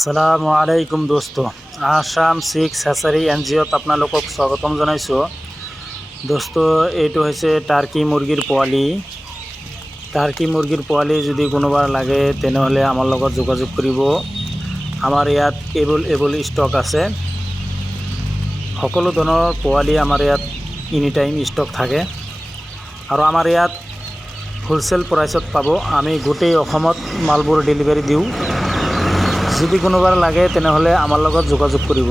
আসসালামু আলাইকুম দোস্ত, আসাম সিক্স হ্যাচাৰী এনজিঅ'ত আপোনালোকক স্বাগতম জনাইছোঁ। দোস্ত, এইটো হৈছে টাৰ্কি মুৰ্গীৰ পোৱালি। টাৰ্কি মুৰ্গীৰ পোৱালি যদি কোনোবাৰ লাগে তেনেহ'লে আমাৰ লগত যোগাযোগ কৰিব। আমাৰ ইয়াত এভেইলেবল ষ্টক আছে। সকলো ধৰণৰ পোৱালি আমাৰ ইয়াত এনি টাইম ষ্টক থাকে আৰু আমাৰ ইয়াত হোলচেল প্ৰাইচত পাব। আমি গোটেই অসমত মালবোৰ ডেলিভাৰী দিওঁ। যদি কোনোবাৰ লাগে তেনেহ'লে আমাৰ লগত যোগাযোগ কৰিব।